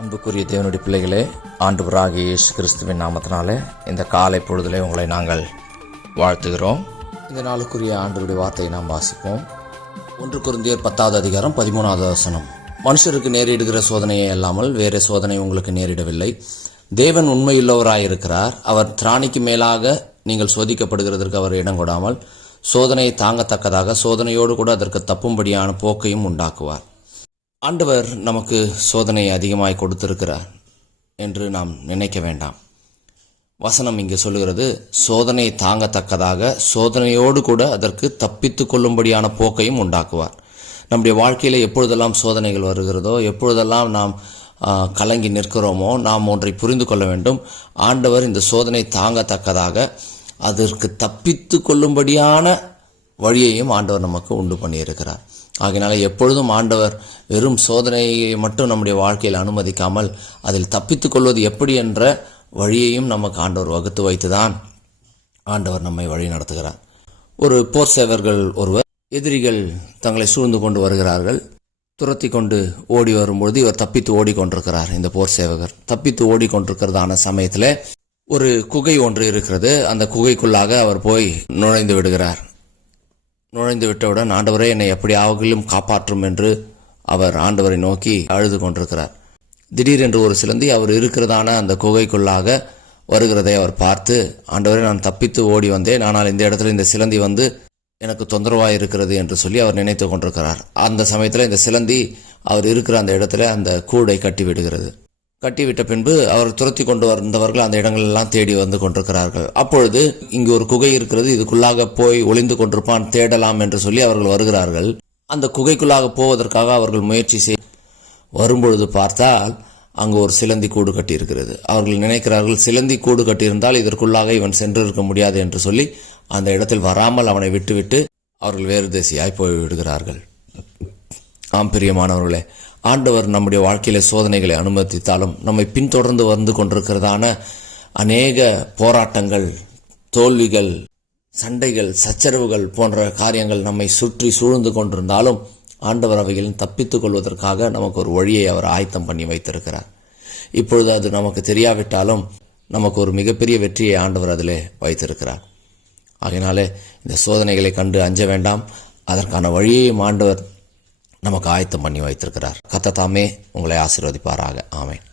அன்புக்குரிய தேவனுடைய பிள்ளைகளே ஆண்டவராகிய இயேசு கிறிஸ்துவின் நாமத்தினாலே இந்த காலை பொழுதிலே உங்களை நாங்கள் வாழ்த்துகிறோம். இந்த நாளுக்குரிய ஆண்டவருடைய வார்த்தையை நாம் வாசிப்போம். ஒன்று குருந்தியர் பத்தாவது அதிகாரம் பதிமூணாவது வசனம். மனுஷருக்கு நேரிடுகிற சோதனையே அல்லாமல் வேறு சோதனை உங்களுக்கு நேரிடவில்லை. தேவன் உண்மையுள்ளவராயிருக்கிறார். அவர் திராணிக்கு மேலாக நீங்கள் சோதிக்கப்படுகிறதற்கு அவர் இடம் கொடாமல் சோதனையை தாங்கத்தக்கதாக சோதனையோடு கூட அதற்கு தப்பும்படியான போக்கையும் உண்டாக்குவார். ஆண்டவர் நமக்கு சோதனை அதிகமாய் கொடுத்திருக்கிறார் என்று நாம் நினைக்க வேண்டாம். வசனம் இங்கு சொல்லுகிறது சோதனை தாங்கத்தக்கதாக சோதனையோடு கூட அதற்கு தப்பித்து கொள்ளும்படியான போக்கையும் உண்டாக்குவார். நம்முடைய வாழ்க்கையில் எப்பொழுதெல்லாம் சோதனைகள் வருகிறதோ எப்பொழுதெல்லாம் நாம் கலங்கி நிற்கிறோமோ நாம் ஒன்றை புரிந்து கொள்ள வேண்டும். ஆண்டவர் இந்த சோதனை தாங்கத்தக்கதாக அதற்கு தப்பித்து கொள்ளும்படியான வழியையும் ஆண்டவர் நமக்கு உண்டு பண்ணியிருக்கிறார். ஆகையினால எப்பொழுதும் ஆண்டவர் வெறும் சோதனையை மட்டும் நம்முடைய வாழ்க்கையில் அனுமதிக்காமல் அதில் தப்பித்துக் கொள்வது எப்படி என்ற வழியையும் நமக்கு ஆண்டவர் வகுத்து வைத்துதான் ஆண்டவர் நம்மை வழி நடத்துகிறார். ஒரு போர் சேவர்கள் ஒருவர் எதிரிகள் தங்களை சூழ்ந்து கொண்டு வருகிறார்கள். துரத்தி கொண்டு ஓடி வரும்பொழுது இவர் தப்பித்து ஓடிக்கொண்டிருக்கிறார் இந்த போர் சேவகர். தப்பித்து ஓடிக்கொண்டிருக்கிறதான சமயத்தில் ஒரு குகை ஒன்று இருக்கிறது. அந்த குகைக்குள்ளாக அவர் போய் நுழைந்து விடுகிறார். நுழைந்து விட்டவுடன் ஆண்டவரே என்னை எப்படியாகிலும் காப்பாற்றும் என்று அவர் ஆண்டவரை நோக்கி அழுது கொண்டிருக்கிறார். திடீரென்று ஒரு சிலந்தி அவர் இருக்கிறதான அந்த குகைக்குள்ளாக வருகிறதை அவர் பார்த்து ஆண்டவரே நான் தப்பித்து ஓடி வந்தேன். ஆனால் இந்த இடத்துல இந்த சிலந்தி வந்து எனக்கு தொந்தரவாக இருக்கிறது என்று சொல்லி அவர் நினைத்து கொண்டிருக்கிறார். அந்த சமயத்தில் இந்த சிலந்தி அவர் இருக்கிற அந்த இடத்துல அந்த கூடை கட்டி விடுகிறது. கட்டிவிட்ட பின்பு அவர் துரத்தி கொண்டு வந்தவர்கள் அந்த இடங்களெல்லாம் தேடி வந்து கொண்டிருக்கிறார்கள். அப்பொழுது இங்கு ஒரு குகை இருக்கிறது. இதுக்குள்ளாக போய் ஒளிந்து கொண்டிருப்பான் தேடலாம் என்று சொல்லி அவர்கள் வருகிறார்கள். அந்த குகைக்குள்ளாக போவதற்காக அவர்கள் முயற்சி செய் வரும்பொழுது பார்த்தால் அங்கு ஒரு சிலந்தி கூடு கட்டியிருக்கிறது. அவர்கள் நினைக்கிறார்கள் சிலந்தி கூடு கட்டியிருந்தால் இதற்குள்ளாக இவன் சென்றிருக்க முடியாது என்று சொல்லி அந்த இடத்தில் வராமல் அவனை விட்டுவிட்டு அவர்கள் வேறு திசையாய் போய் விடுகிறார்கள் ஆம் பிரியமானவர்களே ஆண்டவர் நம்முடைய வாழ்க்கையில் சோதனைகளை அனுமதித்தாலும் நம்மை பின்தொடர்ந்து வந்து கொண்டிருக்கிறதான அநேக போராட்டங்கள் தோல்விகள் சண்டைகள் சச்சரவுகள் போன்ற காரியங்கள் நம்மை சுற்றி சூழ்ந்து கொண்டிருந்தாலும் ஆண்டவர் அவைகளில் தப்பித்துக் கொள்வதற்காக நமக்கு ஒரு வழியை அவர் ஆயத்தம் பண்ணி வைத்திருக்கிறார். இப்பொழுது அது நமக்கு தெரியாவிட்டாலும் நமக்கு ஒரு மிகப்பெரிய வெற்றியை ஆண்டவர் அதிலே வைத்திருக்கிறார். ஆகையினாலே இந்த சோதனைகளை கண்டு அஞ்ச வேண்டாம். அதற்கான வழியையும் ஆண்டவர் நமக்கு ஆயத்தம் பண்ணி வைத்திருக்கிறார். கத்த தாமே உங்களை ஆசீர்வதிப்பாராக. ஆமேன்.